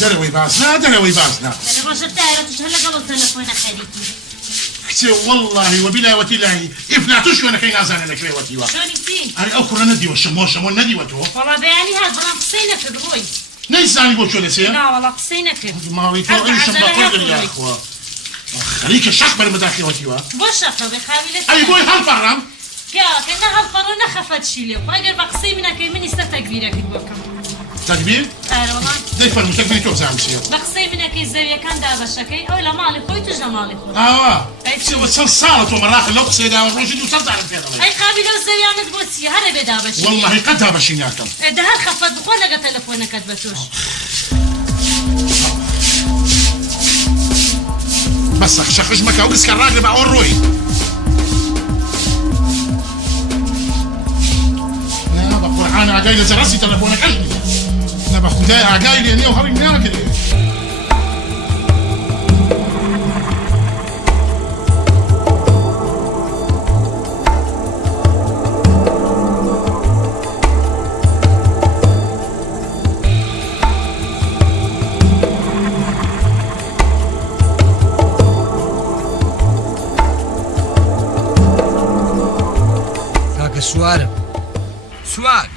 دەرەوەی باسنا دەرەوەی باسنا لە ڕۆژە دایرەتش هەر لەگەڵ تەلەفۆنە خەریکی کچێ واللهی وبیلاوەتی لای ئیفلاتو شوێنەکەی نازانە لەکوێوەتیوە شۆنی چی؟ ئەرێ ئەو کوڕە نەدیوە شەمۆ نەدیوە تۆ وەڵا بەیانی هات بەڵام قسەی نەکرد ڕۆی نەیزانی بۆ چۆ لەسێ نا وەڵا قسەی نەکرد ماوەی تۆ ئەویشم بەخۆ دەریاخوا خەریکە شەق بەرمە داخلەوەتیوە بۆ شەقە بێ خاوی لە ئەی بۆی هەڵپەڕام پیاکە نە هەڵپەڕۆ نەخەفەت شی لێ ئەگەر بە قسەی منەکەی منی سەر تەکبیرەکەت بۆکەم تەکبیر؟ ئارە وەڵام دەی فەرموو تەکبیری تۆ بزانم چییە بە قسەی منەکەی زەویەکان دابەشەکەی ئەو لە ماڵی خۆی توش لە ماڵی خۆی ئاوا کچێوە چەند ساڵە تۆ مەراقە لەو قسەیداوە ڕۆژی 200 جارم پێ دەڵێ ئەی خاوی لەو زەویانت بۆ چییە هەرە بێ دابەشی واللهی قەت دابەشی ناکەم دە هەر خەفەت بخۆ لەگە تەلەفۆنەکەت بە تۆش بەسە شەخش مەکە ئەو گسکە ڕاگرە بە ئەوە ڕۆی نا بە قورعان ئاگای لە جەڕەسی تەلەفۆنەکەش نییە نا بە خودای ئاگای لێ نییە و هەڵی ناگرێ سوارم سوار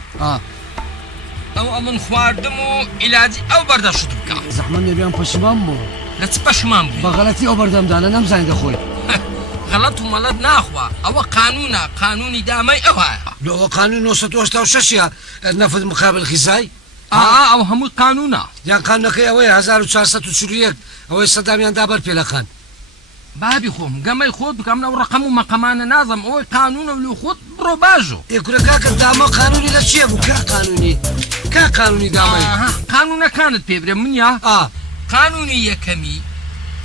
ئەو ئەمن خواردم و ئیلاجی ئەو بەردەشت بکە زەحمە نێبیان پەشیمان بوو لە چ پەشمان بوو بە غەڵەتی ئەو بەردەمدانە نەمزانی دەخۆی غەڵەت و مەڵەت ناخوا ئەوە قانونە قانونی دامای ئەو هەیە لەوە قانون 986 نەفت مقابل خیزای ئەو هەموو قانونە یان قانونەکەی ئەوەیە 1441 ئەوەی سەدامیان دابەر پێلەکان بابی خۆم گەمەی خۆت بکەم لەو ڕقەم و مەقەمانە نازم ئەوەی قانونە و لە خۆت بڕۆ باشۆ ئێکورە کاکە داما قانونی لە چییە بوو کا قانونی دامای قانونەکانت پێ برێ منیا قانونی یەکەمی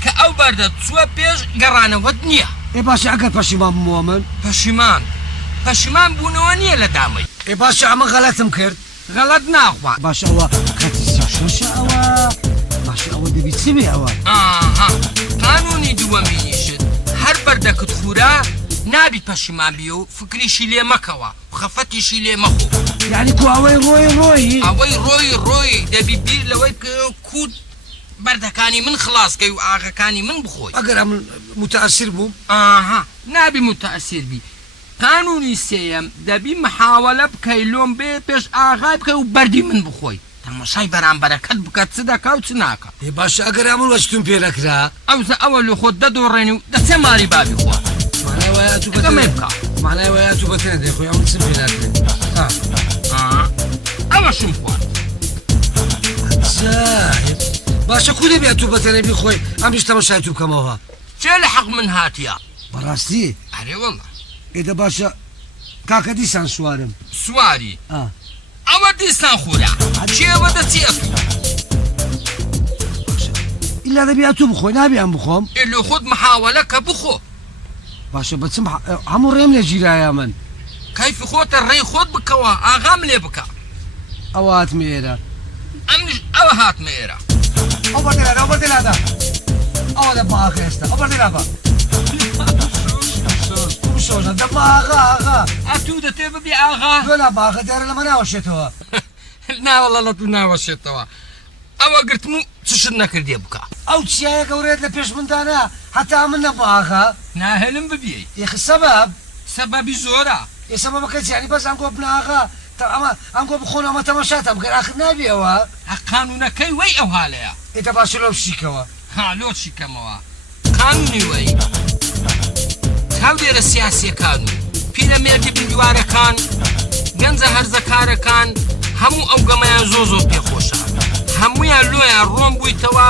کە ئەو بەردە چووە پێش گەڕانەوەت نییە ئێ باشە ئەگەر پەشیمان بووە من پەشیمان بوونەوە نییە لە دامەی ئێ باشە ئەمە غەڵەتم کرد غەڵەت ناخوا باشە ئەوە خەتیشە ئەوە باشە ئەوە دەبی چی بێ ئەوە قانونی دووەمینیشت هەر بەردەکت خورا نابی پەشیمان بیە و فکریشی لێ مەکەوە خەفەتیشی لێ مەخۆ یعنی کو ئەوەی ڕۆی ئەوەی ڕۆی دەبی بیر لەوەی کود بەردەکانی من خلاصکەی و ئاغەکانی من بخۆی ئەگەر ئەم متەئەسیر بووم نابی متەئەسیر بی قانونی سێیەم دەبی محاوەلە بکەی لۆم بێ پێش ئاغای بکەی و بەردی من بخۆی تەماشای بەرامبەرەکەت بکات چ دەکا و چ ناکە ێ باشە ئەگەر ئەمن وەچتون پێرەکرا ئەوە لە خۆت دەدۆڕێنی و دەچێ ماری بابی خۆ مانای بکە مانای وایە تو بەتێنە دەیخۆی ئەم چم پێراکرێت ئەوەشم خوارد باشە کو دەبێت تو بەتەنە بیخۆی ئەم تەماشای تو بکەمەوە چێ لە حەق من هاتیە بەڕاستی ئەرێ وەڵڵا ئێدە باشە کاکە دیسان سوارم سواری ئەوە دیستان خورا چێوە دەچێت ئیلا دەبێت تو بخۆی نابێ ئەم بخۆم لە خۆت محاوەلە کە بخۆ باشە بچم هەموو ڕێم لێ گیرایە من کەیفی خۆتە ڕێی خۆت بکەوە ئاغام لێ بکە ئەوە هاتمە ئێرە ئەمنیش ئەوە هاتمە ئێرە ئەو بەردێنادا ئەوە دە باغە ئێستا ئەو بەردێنابە شۆژە دە باغا ئەتوو دەتێ ببی ئاغا دوێلا باغە دێرە لەمە ناوەشێتەوە ناوەڵە لە تو ناوەشێتەوە ئەوە گرتم و چشت نەکردێ بکە ئەو چیایە گەورێت لە پێش مندانە هەتا من نە باغا ناهێنم ببیێ یخ سەبەب سەبەبی زۆرە ێ سەبەبەکە چیانی بەس ئەم گۆ بناغا ئەم گۆ بخۆن ئەمە تەماشاتم گەر ئاخر نابیەوە قانونەکەی وەی ئەو هالەیە ئێتە باشە لەو شیکەوە لۆ شیکەمەوە قانونی وەی هەولێرە سیاسیەکان و پیرەمێردی بریوارەکان گەنجە هەرزەکارەکان هەموو ئەو گەمەیان زۆر پێخۆشە هەموویان لۆیان ڕۆم بوویتەوە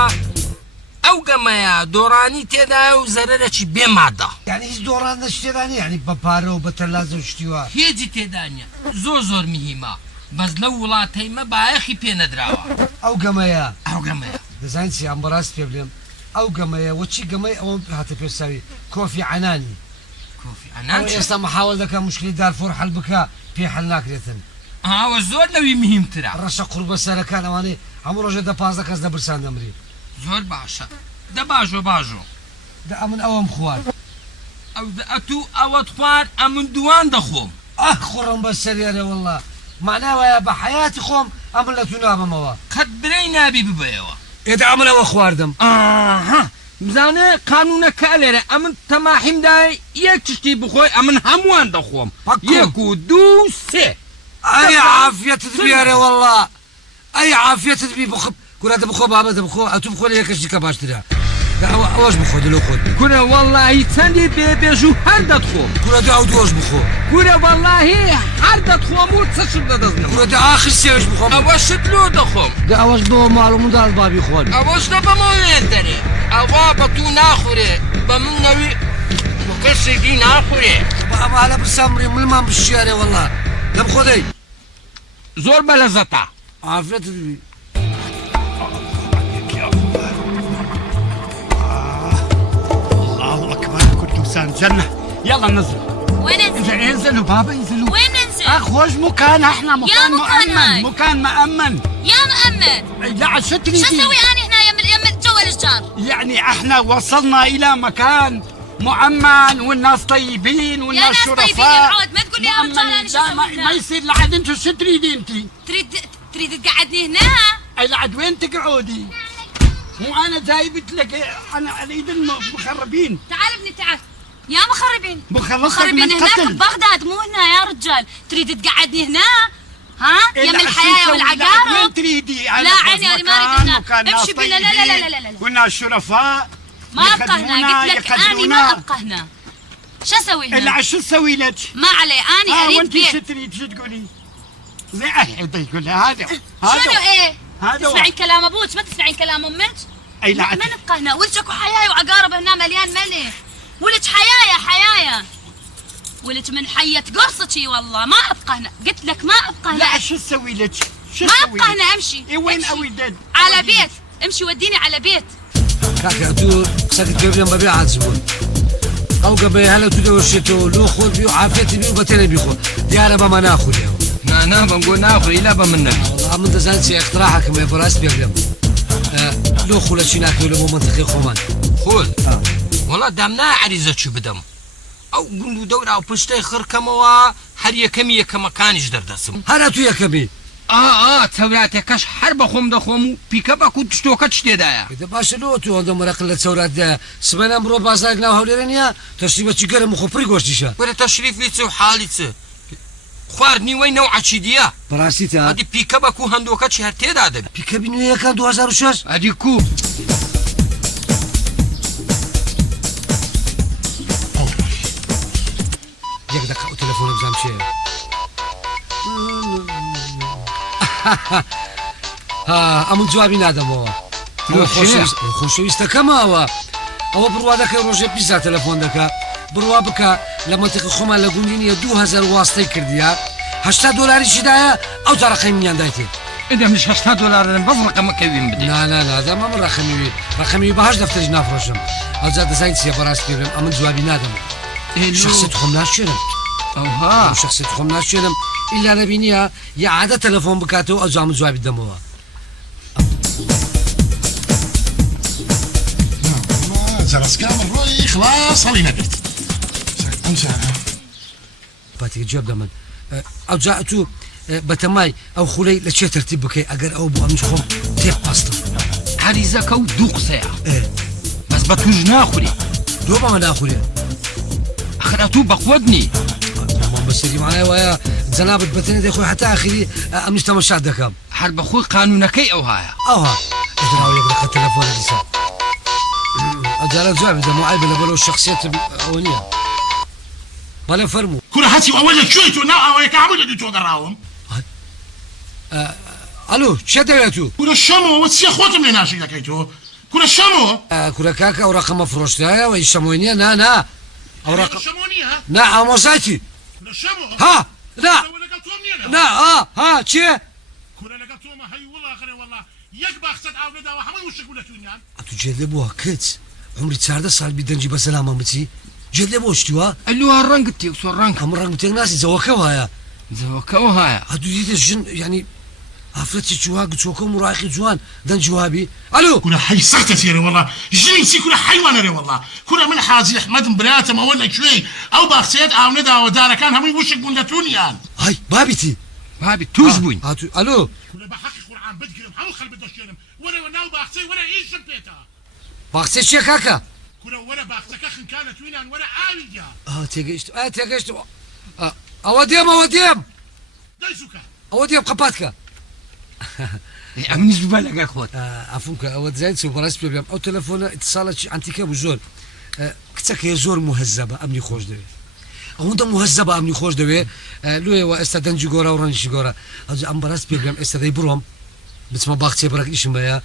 ئەو گەمەیە دۆڕانی تێدا و زەرەرەکی بێمادە یعنی هیچ دۆڕان نەشتێدانی یعنی بە پارە و بە تەلازە و شتیوە هێزی تێدانە زۆر میهیمە بەس لەو وڵاتەیمە بایەخی پێ نەدراوە ئەو گەمەیە دەزانین چی ئەم بەڕاست پێ بڵێم ئەو گەمەیە وەچی گەمەی ئەوە هاتە پێساوی کۆفی عنانی ئێستا محاوڵ دەکە مشکلی دارفۆر حەل بکە پێ حەل ناکرێتن ئەوە زۆر لەوی مهمترە ڕەشە قوربە سەرەکان ئەوانەی هەموو ڕۆژێ 15 کەس دەبرسان دەمری زۆر باشە دە باژۆ دە ئەمن ئەوەم خوارد ئەو ئەتوو ئەوەت خوارد ئەمن دوان دەخۆم خۆڕم بە سەریارە وەڵڵا معناوایە بە حەیاتی خۆم ئەمن لە تو نابمەوە قەت برەی نابی ببەیەوە ئێدا ئەمنەوە خواردم ئاها بزانێ قانونەکە لێرە ئەمن تەماحیمدای یەک تشتی بخۆی ئەمن هەمووان دەخۆم یەک و دوو سێ ئەی عافیەتت بیارێ وەڵڵا ئەی عافیەتت بی بخۆ کورە دەبخۆ بابە دەبخۆ ئەتوو بخۆ لە یەکەشتی کە باشترە ئەوەش بخۆ دلۆ خۆت کورە وەڵڵاهی چەندی بێبێژ و هەر دەتخۆم کورە دو ئەو دوۆش بخۆ کورە وەڵڵاهی هەر دەتخۆم و چەشم دەدەستنم کورە دە ئاخر سێوش بخۆم ئەوەشت لۆ دەخۆم دە ئەوەش بۆ ماڵ و منداڵ بابی خۆن ئەوەش لە بەمەوێن دەرێ ئەوە بە تو ناخورێ بە من نەوی کەسێکی ناخورێ ئەمە لە برسامڕێ ملمان بشیارێ وەڵڵا دەبخۆ دەی زۆر بە لەزەتا عافیەتت بی الله أكبر كنت إنسان جنة يلا ننزل وين انزل؟ انزلوا بابا انزلوا وين ننزل؟ أخوش مكان احنا مكان مكان مؤمن هاي. مكان مأمن يا مأمن لا شو شو تريدين؟ اسوي انا هنا يم جو الاشجار؟ يعني احنا وصلنا إلى مكان مؤمن والناس طيبين والناس ناس شرفاء طيبين يا معود، ما تقول لي يا رجال أنا شو لا أسوي ما هنا؟ يصير لعد انتوا شو تريدين انت؟ تريد تقعدني هنا؟ اي لعد وين تقعدي؟ مو انا جايبت لك انا اريد المخربين تعال ابني تعال يا مخربين مخلصك من مخربين هناك القتل ببغداد مو هنا يا رجال، تريد تقعدني هنا؟ ها؟ يم لا، الحياة شو تسوي؟ لا، والعقارب؟ وين تريدي؟ لا عيني انا ما اريد هنا، مكان ناس امشي بنا لا لا لا لا لا لا والناس شرفاء ما ابقى هنا، قلت لك اني ما ابقى هنا. شو اسوي هنا؟ الا شو اسوي لك؟ ما عليه اني اريد وانت شو بيت. تريد شو تقولي؟ زي احد يقول هذا شنو ايه؟ هذا تسمعين كلام ابوك ما تسمعين كلام امك؟ اي لا ما نبقى هنا، ولك وحياي وعقارب هنا مليان ملي، ولك حيايا ولك من حية قرصتي والله ما ابقى هنا، قلت لك ما ابقى هنا. لا شو اسوي لك؟ شو ما اسوي ابقى لك؟ هنا امشي. اي وين امشي. اودد؟ على بيت، امشي وديني على بيت. کاکە تو قسەکەت پێ بڵێم بەبێ عاجز بوون ئەو گەبەیە هەلە تو دەوەشێتەوە لۆ خۆت بی و عافێتی بی و بە تێنە بیخۆ دیارە بەمە ناخورێەوە نانا بەمگۆ ناخوری لا بە من نەبی وەڵا من دەزانم چی اختراحەکەمێ بەڕاست پێ بڵێم لۆ خولە چی ناکەوێت لە بۆ منتەقی خۆمان خۆل وەڵا دام نایە عەریزە چی بدەم ئەو گوند و دەورا و پشتەی خڕکەمەوە هەر یەکەمی یەکەمەکانیش دەردەسم هەرا تو یەکەمی چەوراتێکەش هەر بەخۆم دەخۆم و پیکەبەک و تشتۆکە تێدایە دە باشە لۆ تو ئەوەندە مەرەقل لە چەوراتدایە سبەنە بڕۆ بازارێک ناو هەولێرە نییە تەشریبەچی گەرم و خۆپڕی گۆشتیشە وەرە تەشریفی چ و حاڵی چ خواردنیوەی نەوعەچی دیە بەڕاستی تا ئەدی پیکەبەک و هەندۆکەچی هەر تێدا دەبێت پیکەبی نوێیەکان 2006 ئەدی کو یەک دەقا و تەلەفۆنە بزانم چێە ئەمن جوابی نادەمەوە خۆشەویستەکەمەوە ئەوە بڕوا دەکەی ڕۆژێ پیسا تەلەفۆن دەکە بڕوا بکە لە منتیقی خۆمان لە گوندی نیە 2000 واستەی کردیا 80 دۆلاریشی دایە ئەو تا ڕقەی منیان دایتێ ئەدەمش 80 دۆلارن بەس ڕقەمەکەویم بدەین نادەم ئەمە ڕقەمی بەهاش دەفتەرش نافرۆشم ئەو جا دەزانین چیە بەڕاستی پێ بڵێم ئەمن جوابی نادەم شخصیت خۆم ناشێنم ئەوها شخصیت خۆم ناشێنم ئیلا نەبینیە یا عادە تەلەفۆن بکاتەوە ئەو جا من جوابی دەمەوە زەرسکام ڕۆی خلاص هەڵی نەگرت پاتێک جواب دەمن ئەو جا تو بەتەمای ئەو خولەی لە چێ تەرتیب بکەی ئەگەر ئەو بۆ ئەمیش خۆم تێپاستم عەریزەکە و دوو قسەیە بەس بە توش ناخوری دۆ بەمە ناخورێ ئەخرا تو بەخوەدنی بەسەری مانای وایە جەنابەت بەتێنێ دەخۆی هەتا ئاخری ئەمیش تەمەشات دەکەم هەر بەخۆی قانونەکەی ئەو هایە ئەوها ئەدراوە یەک دەقە تەلەفۆنە دیسە ئەجارە جوابی دەم عیبە لەبەرەوە شەخسیەتم ئەوە نییە بەڵێ فەرموو کورە هەچی ئەوە لەکوێی تو ناو ئەوەیەکە هەموو لە دوو تۆ دەڕاوم ئەلۆ چێ دەوێت تو کورە شەمەوە چیە خۆتم لێ ناشی دەکەی تۆ کورە شەمەوە کورە کاکە ئەو ڕقەمە فرۆشتایە وەی شەمۆی نییە نا ئەو ڕقە شەمۆ نییە نا ئامۆزایتی کورە شەمەوە ها نا کورە لەگەڵ تۆم نییە نا ها چێ کورە لەگەڵ تۆمە هەی وڵا خەرێ وەڵا یەک باخچەت ئاو نەداوە هەمووی وشک بوو لە تونیان تو جێ لێ بووە کچ عمری 14 ساڵ بی دەنجی بەسەلامە بچی جێ لێ بۆ شتیوە ئەلوها ڕەنگت تێ سۆ ڕەنگ ئەم ڕەنگ تێک ناسی جەوەکە وایە جەوەکەەوە هایە هەدوو دیتە ژن ینی ئافرەتی چوها گچۆکە و ڕاقی جوان دەنج جوابی ئەلو کورە حەی سەختە تێرە وەڵا ژنی چی کورە حەیوانەرێ وەڵا کورە من حاجی ئەحمەدم براتم ئەوە لەکوێی ئەو باخچەیەت ئاو نەداوە دارەکان هەمووی وشک بوون لە تونیان های بابیتی بابی توش بووین هاتو ئەلو کورە بە حەقی قورعان عم بدقرم همو خل بدوشينم ولا وناو باخسي ولا ايش بيتها باخسي شي كاكا كنا ولا باخسك اخن كانت وينان ولا آوية تيجيشت اوديم دايسوكا اوديم قباتك امنيش ببالك يا اخوات عفوك اود زين سو براس بيبيام او تليفون اتصالات انت كابو زور كتك يا زور مهذبه امني خوش دوي او انت مهذبه امني خوش دوي لو و استدنج غورا ورنج غورا از ام براس بيبيام استداي بروم بتسمع باختي برك ايش ما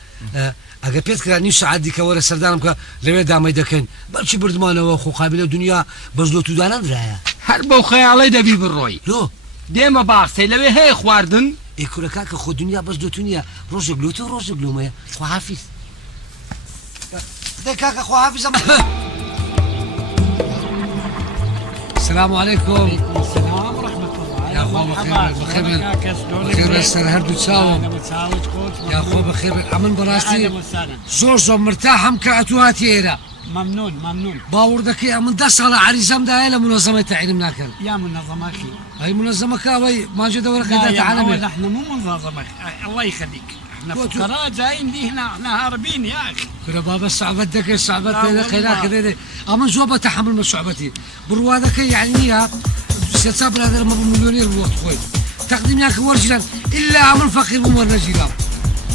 اگه پیت کرا نیش عادی که ور سردانم که لوی دامای دکن بلچی بردمانه و خو قابل دنیا بزلو تو دانن رایا هر بو خیالی دبی بروی لو ديما باغسي لوي هي خواردن يكون كاكا خو دنيا بس دو دنيا روج ما خو حافظ ده كاكا خو حافظ السلام عليكم السلام ورحمة الله يا اخو بخير السنة هردو تساوم يا اخو بخير عمل براسي زور مرتاح هم كاتواتي ايرا ممنون باور دكي من دس على عريزم ده الى منظمه تعليم ناكل يا منظمة اخي هاي منظمه كاوي ما جد ورقه ذات عالمي نحن مو منظمة الله يخليك احنا فقراء جايين دي هنا احنا هاربين يا اخي كره بابا صعبتك صعبتك خيراك كذا اما جوابه تحمل من صعبتي بروادك يعني يا ستصابر هذا مليونير بوقت خوي تقدم ياك ورجلا الا عمل فقير بمر نجيلا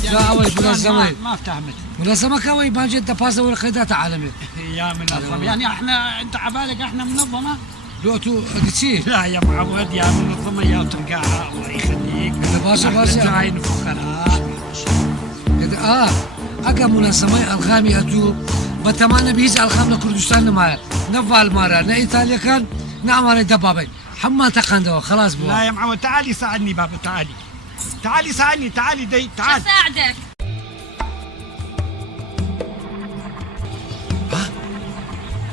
لا اول منظمه ما افتهمت منظمه كاوي ما جد تفاصيل ورقه عالمي يا منظمة يعني احنا انت عبالك احنا منظمة لو تو قلتي لا يا معود يا منظمة يا ترقاها الله يخليك باشا جايين فقراء اگه منظمه الغامی اتو بتمانه بيز الغام لكردستان ما نفال مارا نا ايطاليا كان نعمل دبابي حمال تقندوا خلاص بو لا يا معود تعالي ساعدني بابا تعالي ساعدني تعالي دي تعال اساعدك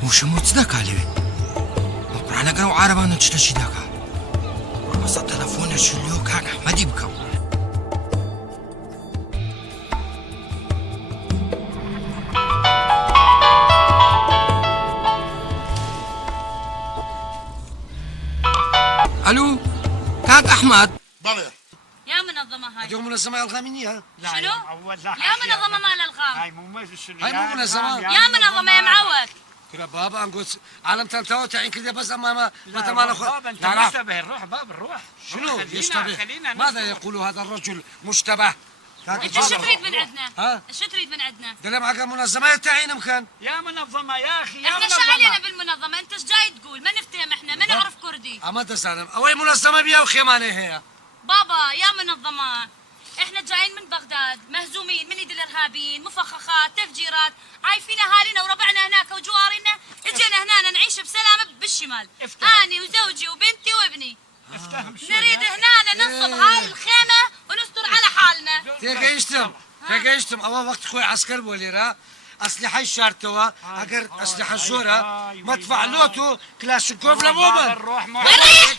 وش موتسدك عليه أنا قالوا عربان تشتشي داكا بس التلفون شلو كان أحمد يبكى ألو كاك أحمد بلى يا منظمة هاي اليوم منظمه الغامينيه لا شنو؟ يا معود لا يا منظمة مال الغام هاي مو شنو هاي مو منظمة. يا منظمة يا معود كره بابا انقول عالم تلتاو تعين كذا بس اما ما لا تمانه بابا انت لا مشتبه الروح بابا الروح شنو يشتبه خلينا ماذا يقول هذا الرجل مشتبه انت شو تريد من عندنا؟ ها شو تريد من عندنا؟ دلم على منظمه تعين مكان يا منظمة يا اخي يا احنا شو علينا بالمنظمة؟ انت ايش جاي تقول؟ ما نفتهم احنا ما نعرف كردي اما تسالم اوي منظمه بيا وخيمانه هي بابا يا منظمة احنا جايين من بغداد مهزومين من ايد الارهابيين مفخخات تفجيرات عايفين اهالينا وربعنا هناك وجوارنا اجينا هنا نعيش بسلام بالشمال اني وزوجي وبنتي وابني افتهم نريد هنا ننصب هاي الخيمة ونستر على حالنا تيجيشتم اول وقت خوي عسكر بوليرا اسلحه الشارتوا اگر اسلحه زوره مدفع لوتو كلاشينكوف لمومن الروح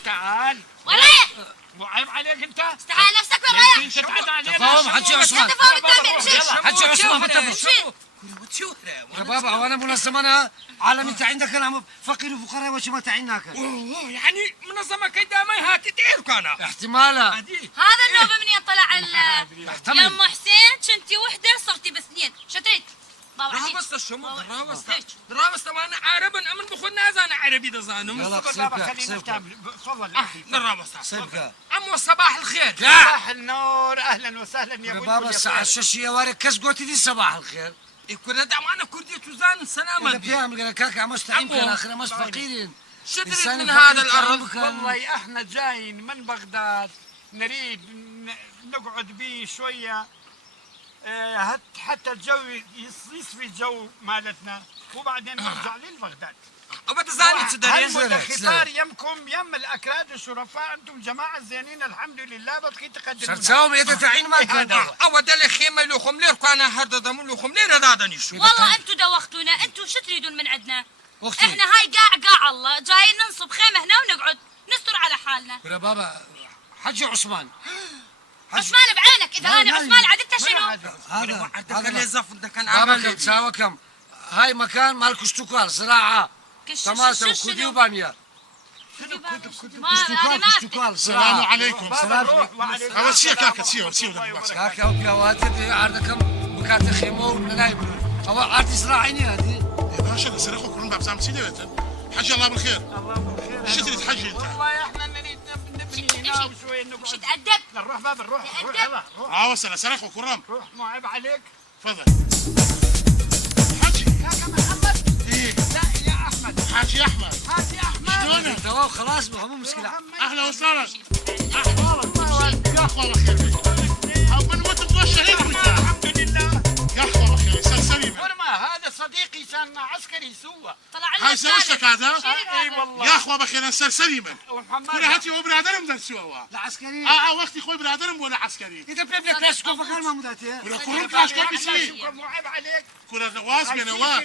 تعال وريح مو عيب عليك انت تعال نفسك وين رايح؟ تتعدى علينا تفاهم حجي عثمان تفاهم التامين مشي حجي عثمان بالتفاهم مشي يا بابا وانا منظمه عالمي انت عندك انا فقير وفقراء وش ما تعيناك يعني منظمة كده ما هاتي تعرف أنا احتمالا هذا النوبة من يطلع يا ام حسين كنتي وحدة صرتي باثنين شو تريد؟ بابا درابستا شو درابستا وانا عربا امن بخونا زانا عربي دزانم يلا بابا خلينا نفتهم تفضل درابستا سيبك عمو صباح الخير صباح النور اهلا وسهلا يا بابا الساعة الشاشية وارك كاس قوتي دي صباح الخير يكون دعوانا كردية وزان سلامة بي يا كاكا عمش تعين كان اخر مش فقيرين شدرت من هذا الأرض والله احنا جايين من بغداد نريد نقعد بيه شوية حتى الجو يصفي الجو مالتنا وبعدين نرجع لبغداد. وبتزاني تدري الختار يمكم يم الاكراد الشرفاء انتم جماعه زينين الحمد لله بقي تقدمون شرتاهم يتعين ما كان او دل خيمه لو خملير كان هرد دم لو خملير هذا نشو والله انتم دوختونا انتم شو تريدون من عندنا؟ اختي احنا هاي قاع الله جايين ننصب خيمه هنا ونقعد نستر على حالنا. يا بابا حجي عثمان عثمان بعينك اذا انا عثمان عاد انت شنو؟ هذا اللي زف ده كان عامل تساوى كم هاي مكان مال كشتوكال زراعه طماطم كودي وباميه السلام عليكم. سلام هذا سيا كاكا سيا كاكا وبيواتي عردكم بكات خيمو لا يبلون او عرض زراعيني هذه يا باشا سرقوا كلهم باب سام سيدي حج الله بالخير. الله بالخير. شو تريد حج انت؟ والله احنا نريد نبني هنا وشوي مش نقعد. تأدب. نروح باب نروح يلا روح وصل سرقوا كرم. روح مو عيب عليك. تفضل. حجي. كاكا محمد. ايه. لا يا احمد. حاجي احمد. هات يا احمد. شلونك؟ تمام خلاص ما هو مشكله. اهلا وسهلا. احوالك يا اخوان بخير. او من موت الشهيد انت. الحمد لله. يا اخوان بخير سلسلي. ورما هذا صديقي كان عسكري سوا. طلع لنا هاي سوشتك هذا؟ اي والله. يا اخوان بخير انا سلسلي من. ومحمد. كل هاتي هو بنادرم درسوا. لا عسكري وقتي خوي بنادرم ولا عسكري. اذا بيبلك كلاشكوف فكر ما مداتي ولا كلهم كلاشكوف بيصير. مو عيب عليك. كل نواس من نواس.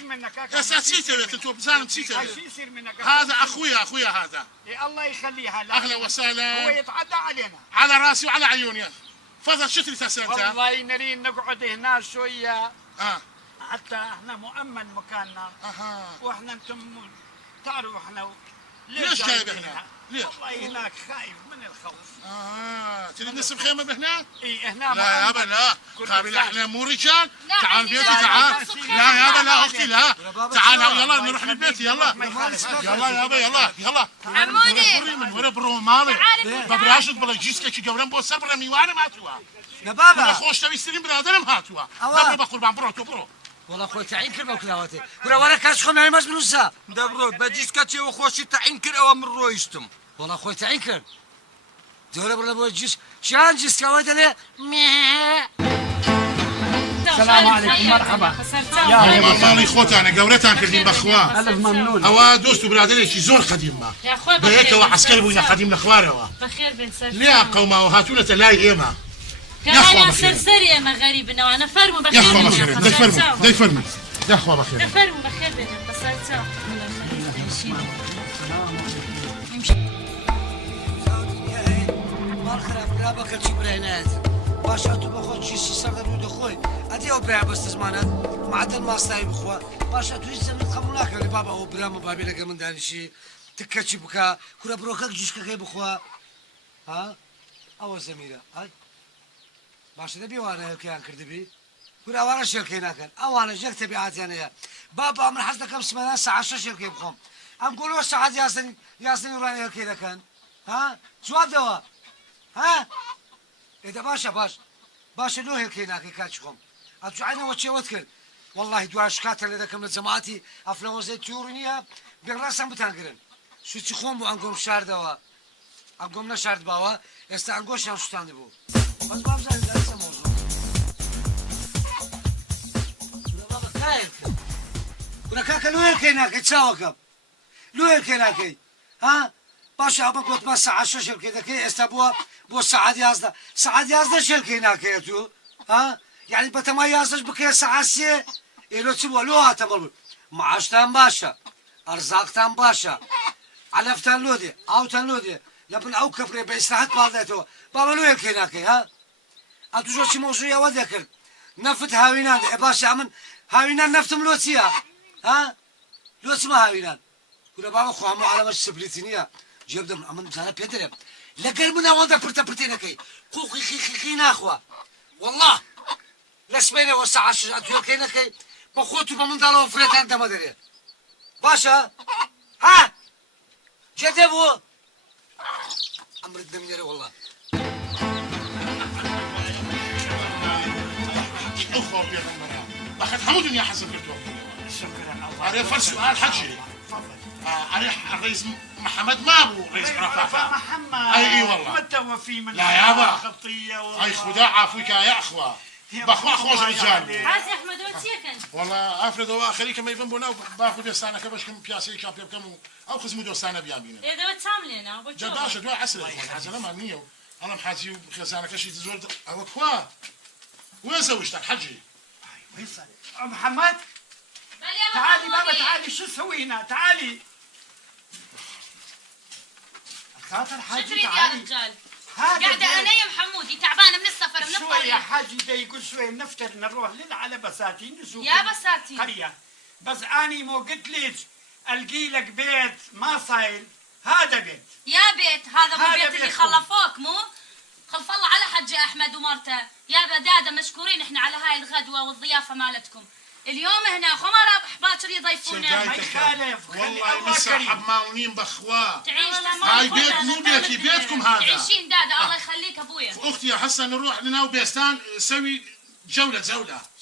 بس نسيته انت بزان نسيته. هاي شو يصير منك؟ هذا اخويا هذا. إيه الله يخليها لك. اهلا هو وسهلا. يتعدى علينا. على راسي وعلى عيوني. تفضل شو تريد تسال انت؟ والله نريد نقعد هنا شويه اه حتى احنا مؤمن مكاننا. اها. واحنا انتم تعرفوا احنا ليش جايب جايبين هنا؟ ليش؟ والله هناك خايف من الخوف. تريد نسب خيمه بهنا؟ اي هنا لا يابا مؤمن. لا. كل قابل إنسان. احنا مو رجال. لا، تعال عندي بيتي لا، تعال. لا، نسب لا خيمة. يابا لا اختي لا. تعال يلا الله نروح يخليك. للبيت يلا. ما يخالف. يلا يابا يلا. عمودي. من ورا برو مالي. تعال ببراشت بلا جيسكا شي قبرن بو سر بلا ميوانه ماتوا. يا انا بابا خوش تبي سليم برادرم هاتوا. أوا. دبر بقربان برو. والله خوي تعين كلمه وكلاواتي ولا ولا كاش خو معي ماش بنوسا دبرو بجيس كاتشي وخوشي تعين كر او من رويشتم والله خوي تعين كل دوله برا بو جيس شان جيس كاوات لي السلام عليكم مرحبا. مالي خوتي انا قورتها كردين بخوا. الف ممنون. اوا دوستو برادري شي زور قديم ما. يا اخوي بهيك هو عسكري بويا قديم لخواره. بخير بن سرسري. ليه قوما وهاتونا تلاي ايما. كان يا أخوة انا بخير. سرسري اما غريبنا وانا فرمو بخير يا اخوة بنا. بخير دي فرمي يا اخوة بخير. فرمو بخير بنا بس انت مال خراب لا بكر شي برينات باش اتو بخوت شي سر دو خوي ادي او برا بس زمانات معدل ما استاي بخوا باش اتو يسمي تخملاك اللي بابا او برا ما بابي لك من دانشي تكتشي بكا كنا بروكك جيشك كي بخوا ها او زميله هاي باش نبي وانا كان كردبي كنا وانا شركي ناكل او انا جاك تبعات يعني بابا من حسنا كم سمانه الساعه 10 شركي بخوم نقولوا الساعه ياسين راني كذا كان ها جواب دوا ها إذا باشا لو هيك هناك كاتشكم أتوعنا وشي وذكر والله دوا شكاتر إذا كملت جماعتي أفلام زي تيورنيها بالرسم بتنقرن شو تخون بو أنقوم شار دوا أنقوم نشارد باوا استعنقوش شان شو تاندبو بس باب زي درس موضوع بابا كايف ولا كاكا لو هيك هناك تساوكم لو هيك هناك ها باشا أبا قلت ما الساعة 10 شركة كي استبوا بو ساعة 11 شركة هناك تو ها يعني بتما 11 بكي الساعة 3 إلو تبوا لو هاتملو معاشتان باشا أرزاقتان باشا علفتان لودي أوتان لودي لبن أو كفري بإصلاحات بالديتو بابا لو هيك هناك ها أتوجو شي موضوع يا وذكر نفت هاوينان باشا أمن هاوينان نفتم لوتيا ها لوت ما هاوينان كنا بابا خوامو على مش سبليتينيا جيب دم أمن زانا بيدرم لقل منا واندا برتنا كي خوخي خي ناخوا والله لسبينا والساعة 10 أتويل كينا كي بخوتو بمن دالو فريتان دا مدري باشا ها جدبو أمر الدميري والله أخوة بيغمبرا أخذ حمود يا حسن كرتو. شكرا الله. عرف السؤال حجي. عرف الرئيس محمد ما ابو رئيس رفافة. محمد. اي والله. متوفي من لا يابا. خطية والله. اي خداع عفوك يا اخوة. بخوا اخوة رجال. عايز احمد وتيكن والله افرض واخري كما يبن بنا باخذ دوستانا كباش كم بياسي كم كم او خزمو دوستانا بيابينا. اذا بتعملنا جداش دوا عسل حسنا ما نيو. انا محاسي خزانه كشي تزول او كوا. وين زوجتك حجي؟ وين صار؟ محمد تعالي بابا تعالي شو تسوي هنا تعالي خاطر حاجي شو تريد يا تعالي رجال؟ هذا قاعدة انا يا محمودي تعبانة من السفر من شوي يا الطريق. حاجي دا يقول شوي نفتر نروح على بساتين نسوق يا بساتين. قرية بس اني مو قلت لك القي لك بيت ما صاير هذا بيت يا بيت هذا مو هذا بيت اللي بيتكم. خلفوك مو؟ خلف الله على حجي احمد ومرته، يا بداده مشكورين احنا على هاي الغدوه والضيافه مالتكم. اليوم هنا خمر باكر يضيفونا. ما يخالف والله مسحب ماونين بخواه. تعيش هاي بيت مو بيتي، بيتكم هذا. تعيشين داده الله يخليك ابويا. اختي يا حسن نروح لنا وبيستان نسوي جوله.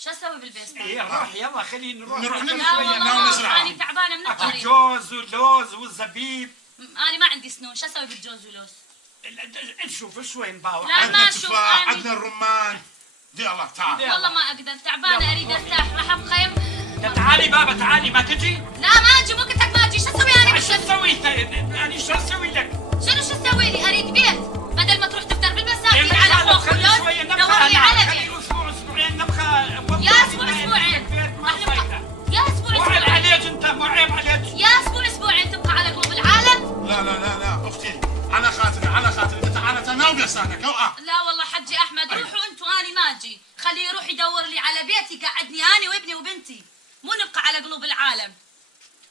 شو اسوي بالبيستان؟ إيه روح يلا خلينا نروح نروح ناكل لا نروح شوية. والله نزرع. انا تعبانه من اكو الطريق. جوز ولوز والزبيب. انا ما عندي سنون، شو اسوي بالجوز ولوز؟ نشوف شوي نباوع. لا. ما عندنا أشوف تفاح، أنا. عندنا الرمان. دي الله تعال. يلا. والله ما اقدر، تعبانه اريد ارتاح، راح ابقى تعالي بابا تعالي ما تجي؟ لا ما اجي، مو قلت لك ما اجي، شو اسوي انا شو بالشمس؟ تسوي انت؟ يعني شو اسوي لك؟ شنو شو اسوي لي؟ اريد بيت بدل ما تروح تفطر إيه، بالمساكين ما على يخالف، خوخ خلي ولوز، شوية دور نبخة لي على خلي بيت. اسبوع اسبوعين نبخة. يا اسبوع اسبوعين راح نبقى، يا اسبوع مو عيب اسبوعين، عليك انت، مو عيب عليك. يا اسبوع اسبوعين تبقى على قلوب العالم. لا لا لا لا اختي، على خاطري على خاطري، انت تعال تناوب لسانك. لا والله حجي احمد روحوا انتوا، اني ما اجي، خليه يروح يدور لي على بيت يقعدني اني وابني وبنتي، مو نبقى على قلوب العالم.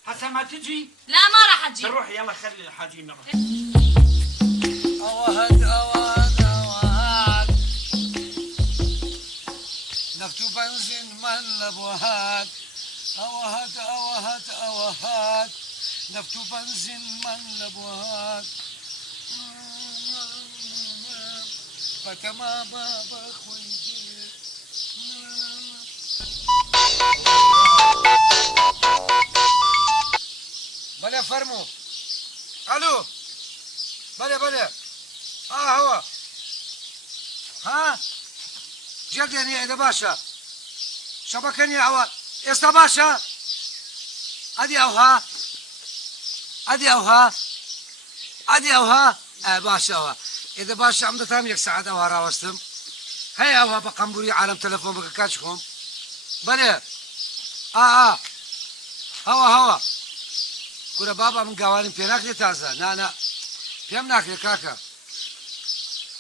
هسه ما تجي؟ لا ما راح اجي. نروح يلا خلي حاجي نروح. اوهد اوهد اوهد نفتو بنزين من الابوهات. اوهد اوهد اوهد نفتو بنزين من الابوهات. فتما بابا خويجي. بله فرمو. الو بله هو ها جدني يا باشا شبكني عوال استا باشا ادي اوها باشا اوها اذا باشا عم تام يك ساعات اوها راوستم هي اوها بقنبوري عالم تلفون بكاتشكم بله هوا كورا بابا من قوانين بيناك تازه نا پێم ناکرێت کاکە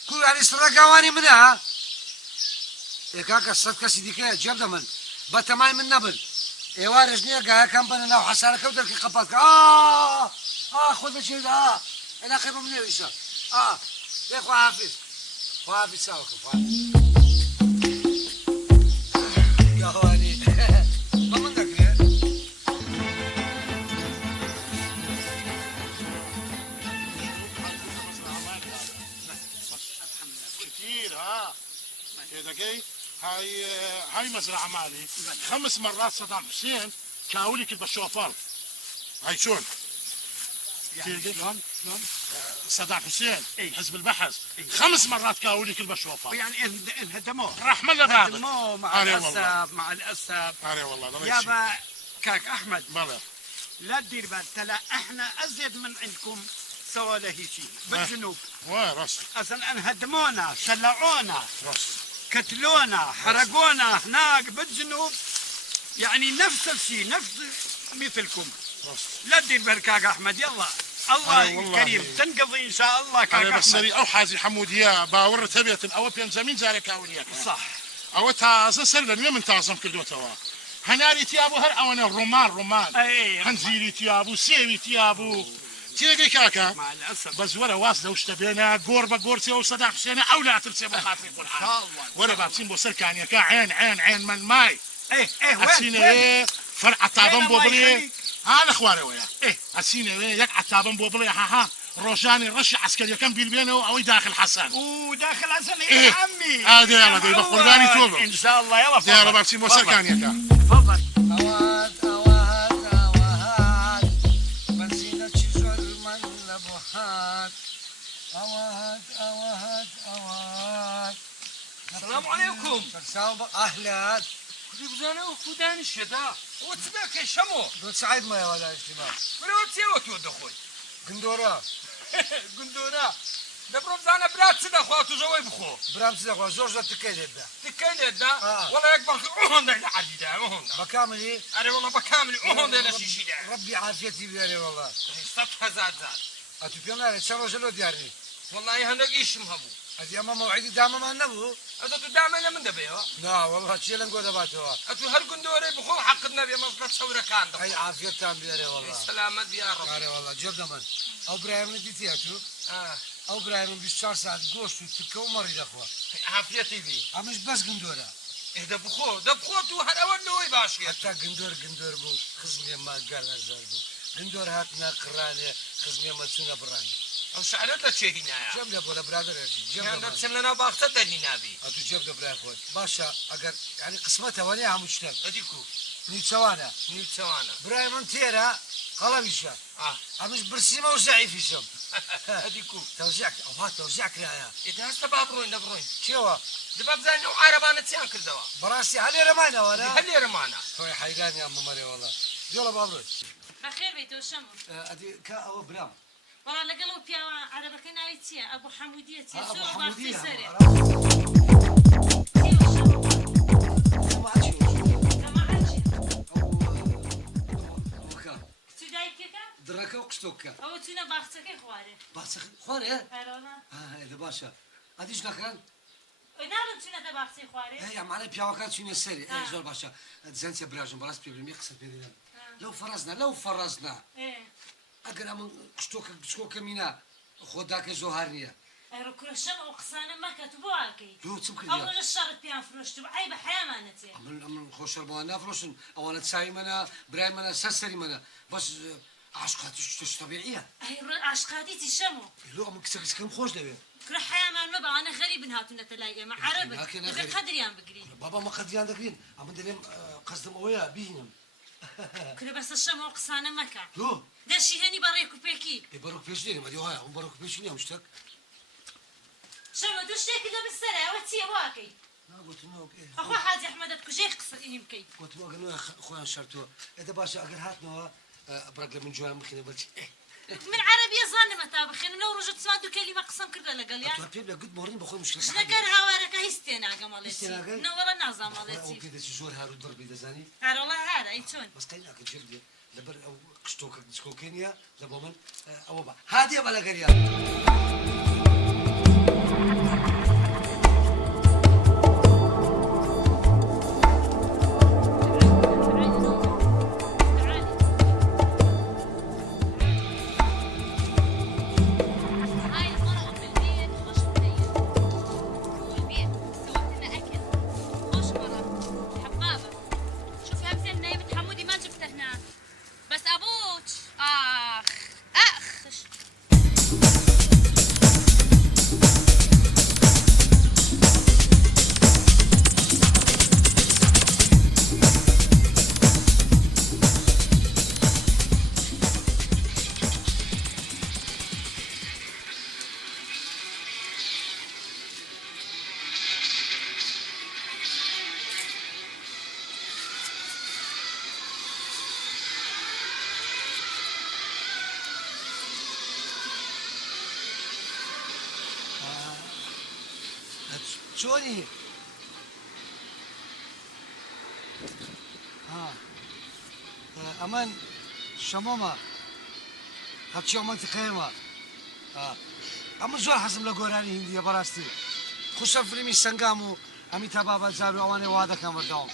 کوڕانی سڕە گاوانی منە ها کاکە سەد کەسی دیکەیە جێب دەمن بە تەمای من نەبن ئێوارش نییە گایەکان بنە ناو حەسارەکە و دەرکی قەپاتکە خۆ دەچێت ئێناقی بە منێویشە لێ خواحافیز چاوەکە گاوانی بە من دەکرێت كثير ها كذا هاي مزرعة مالي 5 مرات صدام حسين كاولي كل بالشوفر. هاي شلون؟ شلون؟ صدام حسين إيه؟ حزب البحث 5 مرات كاولي كل بالشوفر. يعني انهدموه. رحمة الله بعض. هدموه مع الاسف. أنا والله لا يابا كاك احمد بلى لا تدير بال تلا احنا ازيد من عندكم سوى له شيء بالجنوب. وين راسي اصلا انهدمونا شلعونا راسي كتلونا حرقونا هناك بالجنوب، يعني نفس الشيء نفس مثلكم. راسي. لا تدير بالك كاك احمد يلا الله الكريم تنقضي ان شاء الله كاك أنا احمد. بسري أو حازي حمودية باور تبيت أو بين زمين زاري كاوليك صح أو تازة سر لي من تازم كل دوتوا هناري تيابو هر أو أنا رومان اي هنزيري تيابو سيوي تيابو تيجي كاكا مع الاسف بس ولا واصله واشتبينا قور بقورتي وصداع حسين او لا ترسي ابو خاطري كل حال ان شاء الله ولا بابسين بوسر كان يا عين من ماي ايه اسينا وين ايه فرع طابن وين الله بوبلي يخليك؟ هذا اخواني ويا ايه اسينا ايه يقع طابن بوبلي ها روجاني رش عسكري كان بينه او داخل حسن وداخل حسن إيه. يا عمي هذا يلا دي بقرباني توبه ان شاء الله يلا يا رب بابسين بوسر كان يا تفضل اوهد بنزينة زر من الابوهات. اوهد السلام عليكم. اهلا كنت بزانا وخدان الشداء وتسمعك شمو دو سعيد ما يا اجتماع ولو تسيوتو دخول قندورة قندورة دبرو بزانا بلاد سدا خواتو جوي بخو برام سيدة زوجة تكيلي دا تكيني دا ولا يكبر اوهن دا العدي دا اوهن دا بكاملي أنا والله بكامل اوهن دا لشيشي دا ربي عافيتي بيالي والله سطح زاد اتو بيوناري تشارو جلو ديارني والله هندق ايش مهبو هذه اما موعدي دائما ما نبو هذا تدعم انا من دبيها لا والله شيء لنقول دباتوا اتو هر قندوري بخو حق النبي مصلحة ثورة كان اي عافيه تام بيري والله سلامت يا رب اري والله جبنا من او ابراهيم نديتي اتو او ابراهيم 24 ساعه قوشت وتكو مريض اخوه عافيتي بي مش بس قندوره ده بخو تو هر اول نوي باشي حتى قندور بو خزمي ما قال الزربو قندور هاتنا قرانه خزمي ما تسونا براني او شعرت لك شيء هنا جاب لي ابو برادر جاب لي نفس لنا باخته هنا بي اتو جاب لي برا اخوي باشا اگر يعني قسمتها ونيها مشتاق اديكو نيتسوانا ابراهيم انتيرا قلبيشا مش برسيمه وزعيف يسم اديكو توزيعك او توزيعك يا اذا هسه بابروين شو دباب زاني وعربانة تسيان كل دوا براسي هلي رمانا ولا هلي رمانا هو حيقان يا ام مري والله يلا بابروي بخير بيتو شمو ادي كا او برام والله لقلو بيا عربك ناويتيا ابو حموديه تي ابو حموديه ما عادش دركا وقشتوكا او تينا باختك خواري باختك خواري هرولا اذا باشا هذه شنو كان نعلم تينا باختي خواري هي معنا بياوكات شنو السري اي زول باشا زنت براجم براس بيبلم يقصد بيدنا لو فرزنا ايه اقرا من قشتوكا مينا خداك زهرنيه ركن الشمع وقصانا ما كتبوها لو تسمك اول الشرط بيان فروشت عيب حياه ما نتي من خوش ربوانا فروشن اولا تساوي منا برايم منا سسري منا بس عشقاتي شو طبيعيه هي عشقاتي تشمو لو من كم خوش دبي كل حياه ما نبغى انا غريب نهاتو نتلاقي مع عربي قدريان بقري بابا ما قدريان دقرين عم ندير قصدهم اويا بينهم كل بس الشمع وقصانا مكا لو دشي هني بريكو بيكي يبروك بيشني ما ديوها هم بروك بيشني مشتاق شنو دوشتي كذا بالسرعه وتسي واكي لا قلت له اخو حاج احمد كوجي قصر يمكي قلت له قالوا اخويا شرطو اذا باشا اقر هاتنا برق من جوان مخينا بلش من عربي ظن متى بخير لو رجعت سمعت كلمه قسم كذا لقال يا طيب لا قد مورين بخوي مشكله شنو قال هاورك هيستينا قمالتي نور نظام مالتي وكذا شجور هارو ضربي دزاني هذا والله هذا ايتون بس كاين اكل جلدي لبر او قشتوك كينيا لبومن او با هادي بلا غريا شوني امان شمومه هاتشي امانتي خيمه اما زور حزم لقوراني هندية براستي خوشا فيلمي سنگامو امیتا بابا زارو اواني وادا كان ورداهم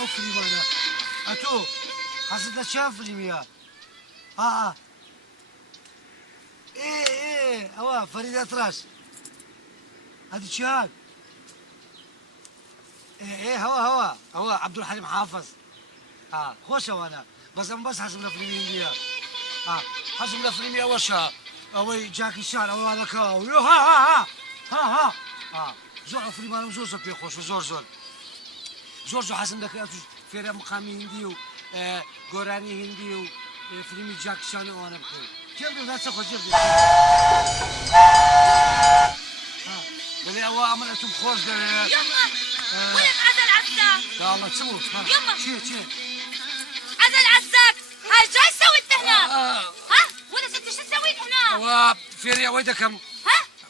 او فيلمانا اتو حزد لشان فيلميا ايه هوا فريد اطراش هذا شهاد ايه هوا عبد الحليم حافظ خوش وانا بس حسب الفيلم هندية حسب الفيلم وشا اوي جاكي شان او هذا كاو ها زور فيلم انا زور بي خوش زور حسب لك فيرا مقامي هندي قراني هندي فيلم جاكي شان وانا بخير كيف لا تاخذ جلدي قال هو عملتهم خوش قال يلا ولد عزل عزاك يا الله تسمو يلا شي عزل عزاك هاي جاي سويت هنا ها ولد انت شو سويت هنا وفيريا ويدكم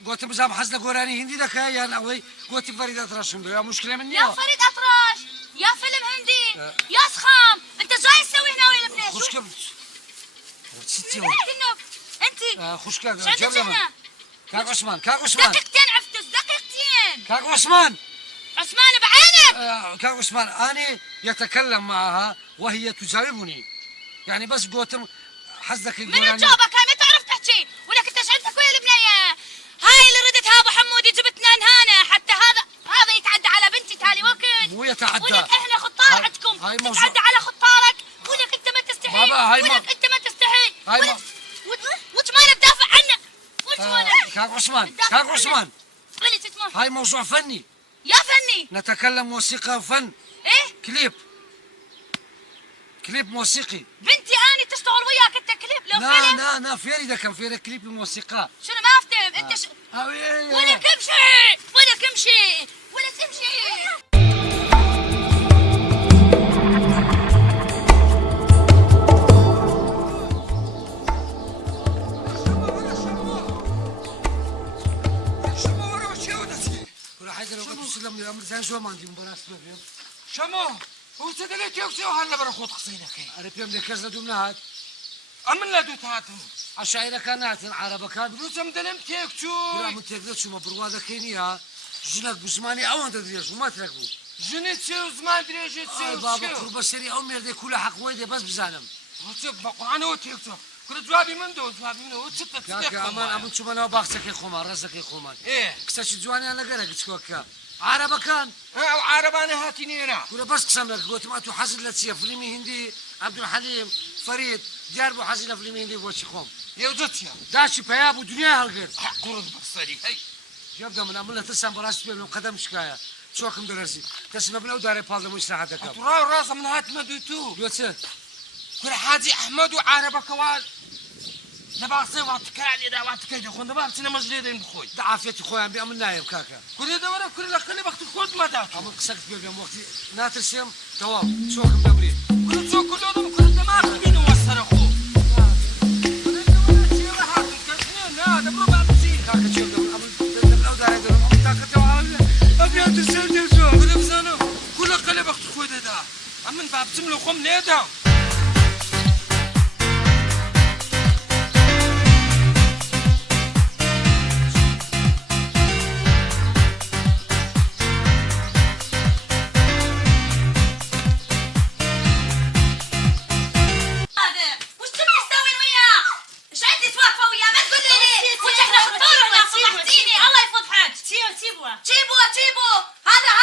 قلت بزام حزنا قراني هندي دك يا ناوي قلت فريد اطراش يا مشكله مني يا فريد اطراش يا فيلم هندي يا سخام انت جاي خوشكا ستي انت خوشكا شو عندك هنا؟ كاك عثمان كاك عثمان دقيقتين عفتس دقيقتين. كاك عثمان عثمان بعينك. كاك عثمان أنا يتكلم معها وهي تجاوبني يعني بس قوتم حزك من جاوبك هاي ما تعرف تحكي ولك انت ايش عندك ويا البنيه؟ هاي اللي ردتها ابو حمودي جبتنا هنا حتى هذا يتعدى على بنتي تالي وقت. مو يتعدى ولك احنا خطار عندكم تتعدى على خطارك ولك انت ما تستحي. بابا هاي ولك انت ما تستحي. هاي وش مالك دافع عنه؟ وش مالك؟ كاك عثمان كاك عثمان ولك اسمه هاي موضوع فني يا فني. نتكلم موسيقى وفن. ايه كليب موسيقي. بنتي اني تشتغل وياك انت كليب لو فيلم. لا فيري ده كان فيري كليب موسيقى. شنو ما افتهم انت ولك امشي ولك امشي ولك امشي. شو ما عندي مباراة سبب شمو هو تدليت يوكسي وهلا برخوت قصيدك أريبيم لكز لدومنات أمن لا دوتاتم عشايرة كانت عربة كان روسم دلم تيكتو لا من تقدر شو مبروادة كينيا جنك بزماني أو أنت تدري شو ما تركبوا جنت سيو زمان دريجت سيو بابا قرب السري أو ميردي كلها حق ويدي بس بزانم وتيك بقران وتيكتو كل جوابي من دو جوابي منه وتشتت يا أمان شو ما باخسك يا خومان راسك يا خومان إيه كسر جواني أنا قرق تشوكا عربة كان أو عربانة هاتيني هنا كل بس قسم لك قلت ما تو حاسد لتسيا فيلمي هندي عبد الحليم فريد ديار بو حاسد فيلمي هندي بوشي خوم يوجدتيا داشي بياب ودنيا هالغير قرض بصري هي جابدا من عملة تسام براس بيلو قدم شكاية شوكم درسي تسمى بلو داري بالله مش راح دكاب ترى الراس من هات ما دوتو يوتسه كل حاجي أحمد وعربة كوال نبغى واتكالي دا واتكالي خون نبغى سنة مجلدين بخوي عافيتي خويا عم بيعمل نايم كاكا كل ده ورا كل لقني وقت الخوت ما داك عم قصقت بيوم وقتي ناترسيم تواب شوكم دبري كل شو كل يوم كل ده ما بينو وصل أخو كل ده ولا شيء واحد كذني لا ده برو بعمل كاكا شوف دبر عم بلو داري دبر عم تاكل تواب أبي أتسلم شو كل بزانو كل لقني وقت الخوت ده عم من باب سملو خم ليدا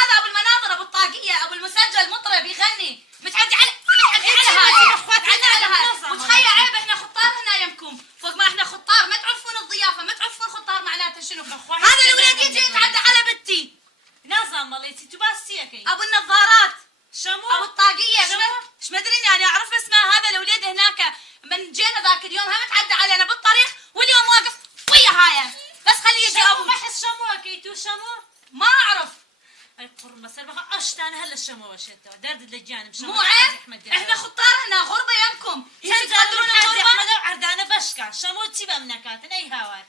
هذا ابو المناظر ابو الطاقيه ابو المسجل مطرب يغني متعدي على هاي وتخيل عيب احنا خطار هنا يمكم فوق ما احنا خطار ما تعرفون الضيافه ما تعرفون خطار معناته شنو. هذا الولد يجي يتعدى على بنتي نظام مالتي تباسيكي ابو النظارات شمو ابو الطاقيه ايش مدري يعني اعرف اسمه. هذا الولد هناك من جينا ذاك اليوم هم تعدى علينا بالطريق واليوم واقف ويا هاي بس خليه يجي ابو ما احس شمو كيتو شمو ما اعرف القرمه سلبها اشتان هلا الشمو وشتو درد الجانب شمو مو عيب احنا خطار هنا غربه يمكم تقدرون الغربه احمد وعردانه بشكا شمو تسيبها منكات اي هاوار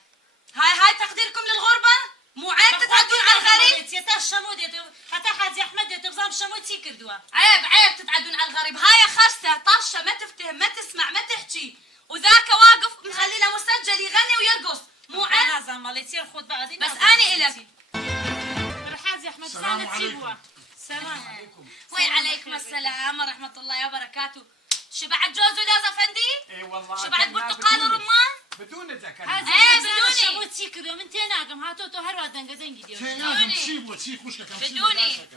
هاي تقديركم للغربه مو عيب تتعدون على الغريب يا الشمو دي حتى حاجي احمد دي تبزام شمو تيكردوا عيب تتعدون على الغريب. هاي خرسه طرشه ما تفتهم ما تسمع ما تحكي وذاك واقف مخلي له مسجل يغني ويرقص مو عيب لازم مالي تصير خذ بعدين بس اني الك يا احمد السلام عليكم. السلام عليكم. وعليكم السلام ورحمه الله وبركاته. شبعت جوز ولوز افندي؟ اي والله شبعت برتقال ورمان؟ بدون زكاة ايه بدوني شمو تسيكرو من تناقم هاتو تو هروا دنگا دنگي ديو تناقم تسيبوا تسيب وشك بدوني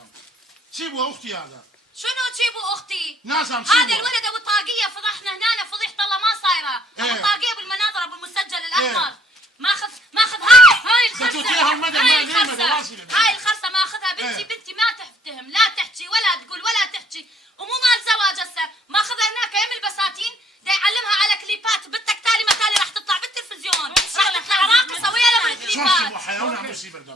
سيبوا اختي هذا شنو تجيبوا اختي؟ نازم هذا الولد ابو الطاقيه فضحنا هنا فضيحه الله ما صايره. ابو الطاقيه بالمناظر ابو المسجل الاحمر ماخذ هاي الخرسه هاي الخرسه ماخذها بنتي ما تفتهم لا تحكي ولا تقول ولا تحكي ومو مال زواج هسه ماخذها هناك يم البساتين دا يعلمها على كليبات بنتك تالي ما تالي راح تطلع بالتلفزيون راح تطلع راقصه ويا لها بالكليبات.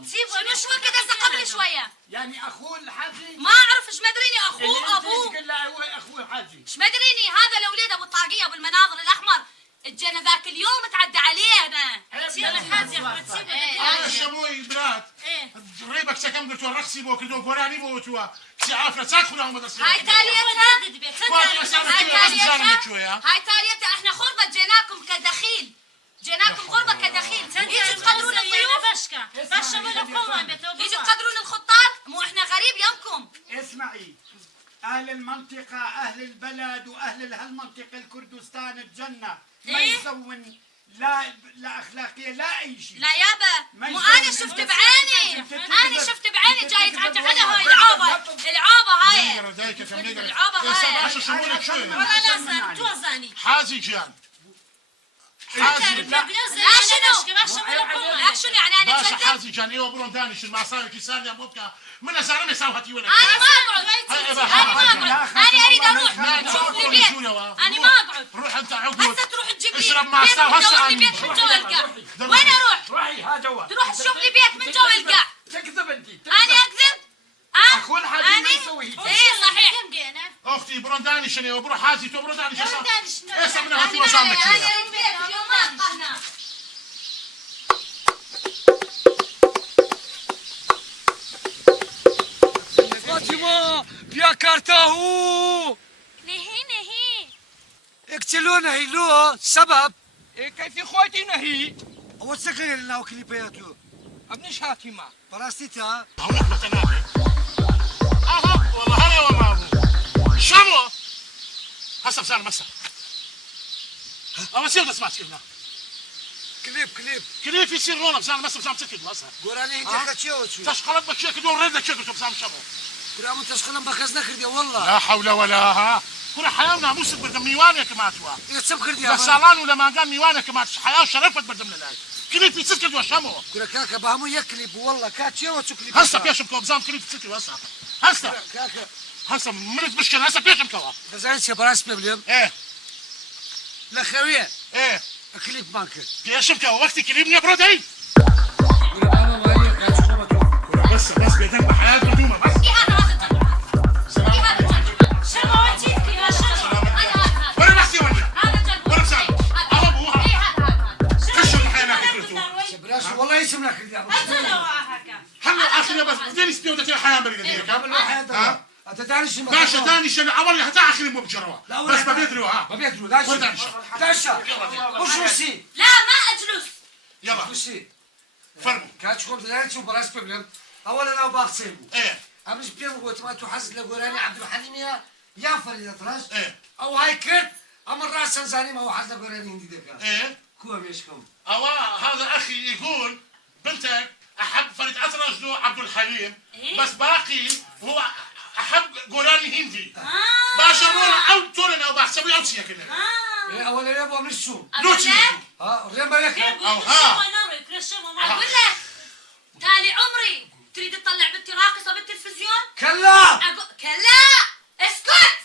شنو شو كذا هسه قبل شويه يعني اخوه الحاجي ما اعرف ايش مدريني اخوه ابوه لا هو اخوه الحاجي ايش مدريني. هذا الاولاد ابو الطاقيه ابو المناظر الاحمر اجينا ذاك اليوم تعدى علينا سيبا الحاج يا احمد سيبا هذا شموي بنات ريبك سكم قلتوا رقصي بو كدو بوراني بو توا سعافنا تدخلوا مدرسه هاي تاليتها هاي تاليتها هاي تاليتا احنا غربة جيناكم كدخيل. جيناكم غربة كدخيل. يجوا تقدرون الضيوف. يجوا تقدرون الخطاب. مو احنا غريب يمكم. اسمعي، أهل المنطقة أهل البلد وأهل هالمنطقة الكردستان الجنة ما يسوون لا أخلاقية لا أي شيء. لا يابا مو أنا شفت بعيني. أنا شفت بعيني جاي على هاي العابة. العابة هاي. العابة هاي. والله لا توزاني حازي جان لا شنو يعني أنا باشا كذب. حازي جان ايوه برون دانش المعصاية كيسان يا بوبكا من اسارة ساوهتي ولا أنا ما أقعد. أنا أريد أروح. شوف لي بيت. أنا ما أقعد. روح انت عقود هسه تروح تجيب لي اشرب مع الساو هسه لي بيت من جو القاع. وين أروح؟ روحي ها جوا تروح تشوف لي بيت من جو القاع. تكذب أنت. أنا أكذب؟ أخوان حازي ما يسوي هيك. إيه صحيح. اختي برون دانش انا وبروح حازي تو برون دانش ايه سمنا أنا هاتي ما وسامك علي. أنا أريد بيت يومات هنا. فاطمة بيا كارتاهو نهي اقتلونا هيلو سبب كيف خوتي نهي هو تسكر لنا وكليبياتو ابنش هاتيما براستيتا هروح متناهي اها والله هلا وما ابو شمو هسه بسال مسا اما سير بس ما سيرنا كليب كليف يصير رونا بسال مسا بسام سكت مسا قراني انت كتشوتشو تشخلت بكشيك دور رد شكل بسام شمو قرامو تشخلن بخزنا كردي والله لا حول ولا ها كل حيانا موسك بدم ميوانك ما توا يتسب كردي لا سالان ولا ما قام ميوانك ما حياه شرفت بدم للاي كليف يسكت وشمو كرا كاكا بامو يكليب والله كاتشوتشو كليب هسه بيشم كو بسام كليف سكت هسه كاكا هسه مرت مشكله هسه بيشم كوا بزاين سي براس بيبليم ايه لا خويه ايه كليب مانكر بيشم كوا وقتي كليبني برودي قرا بامو مالي كاتشوتشو بس بيدم بحياه بدومه بس إيه هذا شنو وجهك يا شنو؟ وين رحتي وين؟ هذا جد. وين بسال؟ ابو ابوها إيه هذا. كشف الحياه كلته براش والله يسمنا كردي هلا اخر بس بدين استيودتي الحياه بريده هيك قبل واحد ها انت تعرف شو باشا داني شنو عمري حتى اخر مو بجروا بس ما بيدروا ها ما بيدروا داش ودانش. وش وسي لا ما أجلس. يلا وسي فرموا كاتشكم تداري شو براس بيبليم اولا انا باغسيبو ايه امش بيم قلت ما تحس لقراني عبد الحليم يا فريدة راس ايه او هاي كرت امر راس سنزاني ما هو حس لقراني عندي دكا ايه كوم يشكم هذا اخي يقول بنتك احب فريد اطرش له عبد الحليم بس باقي هو احب قراني هندي باشا رونا او تورنا او بحسبي او شيء كده ايه اولا يا ابو امر شو لوتشي ها ريم بالك او ها أقول لك تالي عمري تريد تطلع بنتي راقصة بالتلفزيون؟ كلا كلا اسكت.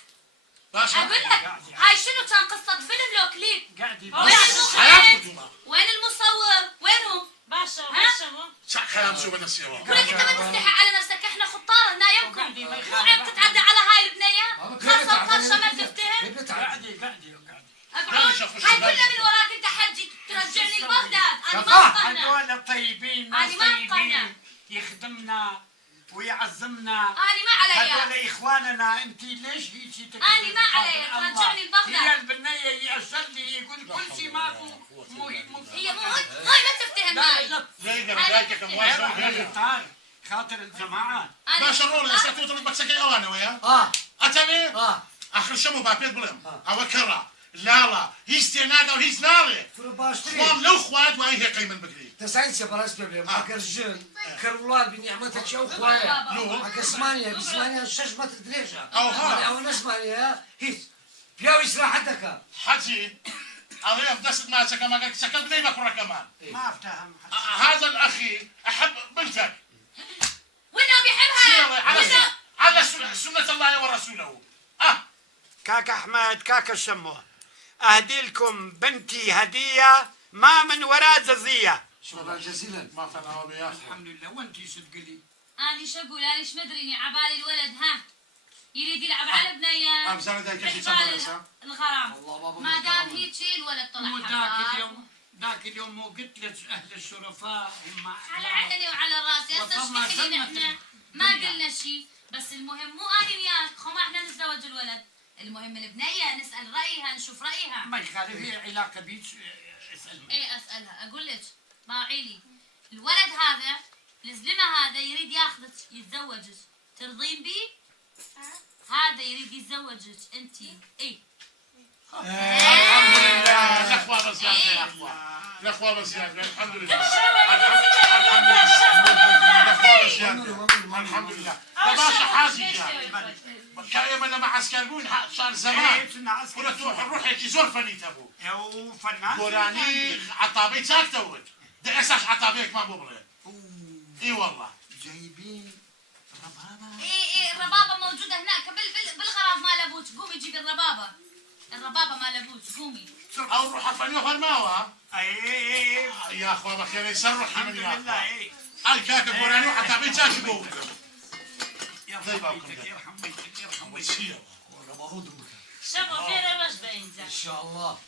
باشا أقول لك هاي شنو كان قصة فيلم لو كليب؟ قاعد وين حياة المخرج؟ بدومه وين المصور؟ وينهم؟ صح كلام شو بدنا نسوي ولك انت ما تستحي على نفسك احنا خطار هنا يمكم مو عيب تتعدى على هاي البنية خاصة وطرشة ما تفتهم قاعد اقعد هاي كلها من وراك انت حجي ترجعني لبغداد انا ما اقنع هذول طيبين أنا ناس ما أقنع. طيبين يخدمنا ويعزمنا انا ما علي هذول اخواننا انت ليش هيك أنا ما علي، ترجعني لبغداد. هي البنيه يأسر لي يقول كل شيء ماكو هي مو هاي ما تفتهم هاي ليقر جايك موظف خاطر الجماعه باشا رونا استاتيو ترد بتسكي اوانا ويا اتمي اخر شمو بابيت بلم او كرا لا هيستناغا وهيسنالي خوان لو خوات واي هي قيمن بقري تسعين سبراس بيبليم هكا رجال كرولان بنعمتك شو خوايا هكا اسمانيا باسمانيا شش ما تدريجها او نسمانيا هيس بياوي سلاحتك حجي عليها بدست ما كما قلت سكت بني بكره كمان ما افتهم هذا الاخي احب بنتك وانه بيحبها على سنة الله ورسوله كاك احمد كاك الشمو اهدي لكم بنتي هديه ما من وراء ززيه شكرا جزيلا ما فنعوا بيا الحمد لله وانت شو تقولي اني شو اقول اني ايش مدريني عبالي الولد ها يريد يلعب على بنيه أبزر ذاك الشيء الغرام ما دام هيجي الولد مو طلع ذاك اليوم مو قلت لك اهل الشرفاء هم على عيني وعلى راسي هسه اشتكي لنا احنا ما قلنا شيء بس المهم مو اني وياك خو ما احنا نتزوج الولد المهم البنية نسأل رأيها نشوف رأيها. ما يخالف، هي علاقة بيك، اسألني. ايه اسألها. اقول لك باعي لي الولد هذا الزلمة هذا يريد ياخذك يتزوجك، ترضين بيه؟ هذا يريد يتزوجك انتي. ايه الحمد لله. الاخوة بس يا اخي، الاخوة بس يا اخي، الحمد لله. الحمد لله. باشا حاسب يعني كايما لما عسكربون صار زمان ولا تروح هيك زور فني تبو وفنان قراني عطابي ساكتوت ده اساس عطابيك ما ببلي. اي والله جايبين ربابة. ايه الربابة موجودة هناك بالغرض مال ابوك. قومي جيبي الربابة مال ابوك قومي. او روح فنيو فرماوه. اي يا اخوة بخير يسرح الحمد من يا لله. اخوة الكاك قراني عطابي ساكتوت يرحم بيتك يرحم بيتك يرحم بيتك. شبو في رواج بينزل ان شاء الله.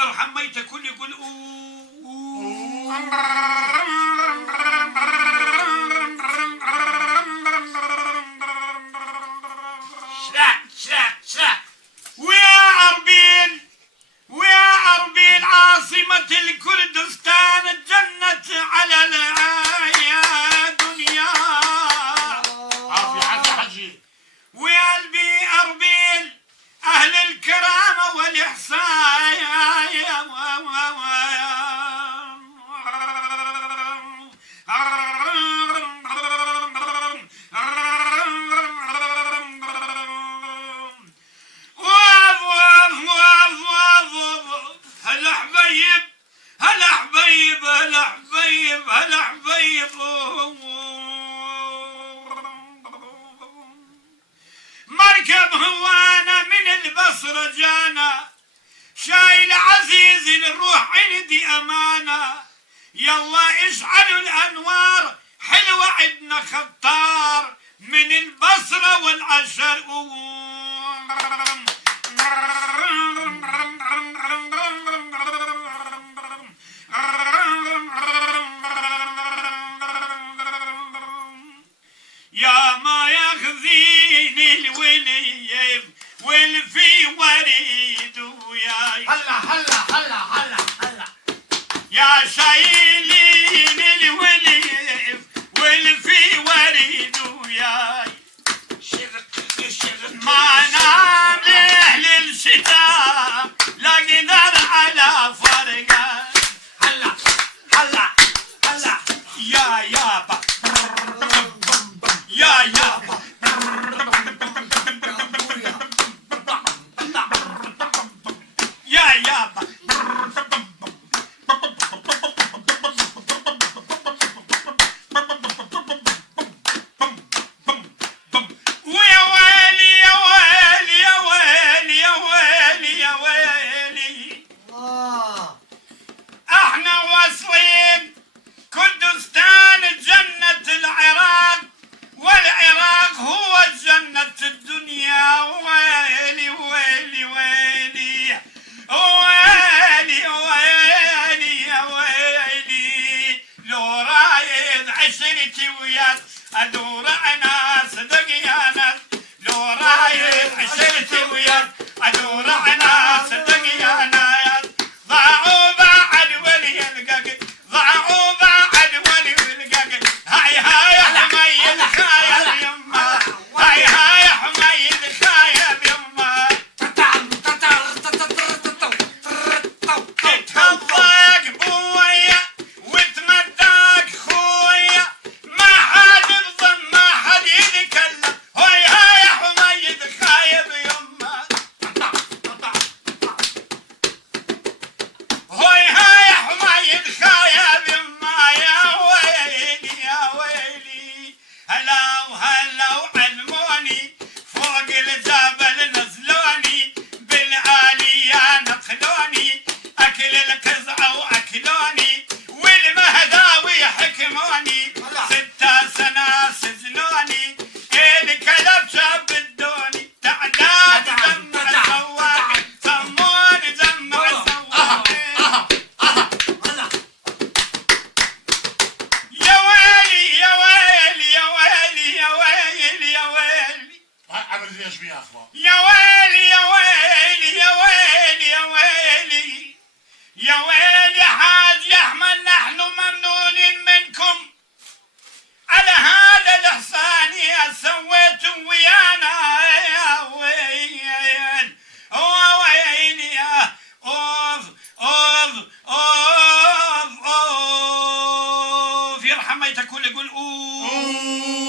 ارحم بيتك كل يقول ويا أربيل عاصمة الكردستان الجنة على العايا دنيا. عافية حجي. ويا قلبي أربيل أهل الكرامة والإحسان. هلا حبيب مركب هوانا من البصرة جانا شايل عزيز الروح عندي أمانة. يلا اشعلوا الأنوار حلوة عندنا خطار من البصرة والعشر. يا ما ياخذيني الولي والفي وريد وياي. هلا يا شايلين الولي والفي وريد وياي. ما نام ليل الشتاء لا قدر على فرقه. هلا يا يابا يا يابا يا يابا ويا ويلي يا ويلي يا ويلي يا ويلي يا ويلي. احنا واصلين كردستان جنة العراق والعراق هو جنة الدنيا. ويلي ويلي ويلي ويلي ويلي يا ويلي. لو رايد عشرتي وياك ادور انا صدق يا ناس. لو رايد عشرتي وياك ادور انا صدق يا ناس. ضاعوا بعد ولي يلقاك ضاعوا بعد ولي يلقاك. هاي حمي الخايب يما هاي حمي الخايب يما. تتهضق بويا وتمدق خويا ما حد بضم ما حد يتكلم. هاي حمي الخايب يما هاي حمي الخايب يما. يا ويلي يا ويلي. هلا وعلموني فوق الجبل نزلوني بالآلية نقلوني أكل القزعة وأكلوني والمهداوي حكموني. ستة ليش بياخذه؟ يا ويلي يا ويلي يا ويلي يا ويلي يا ويلي حاج احمد، نحن ممنونين منكم على هذا الاحسان يا سويتم ويانا يا ويلي ويلي يا اوف اوف اوف اوف، يرحم ميتك ولا يقول اوف.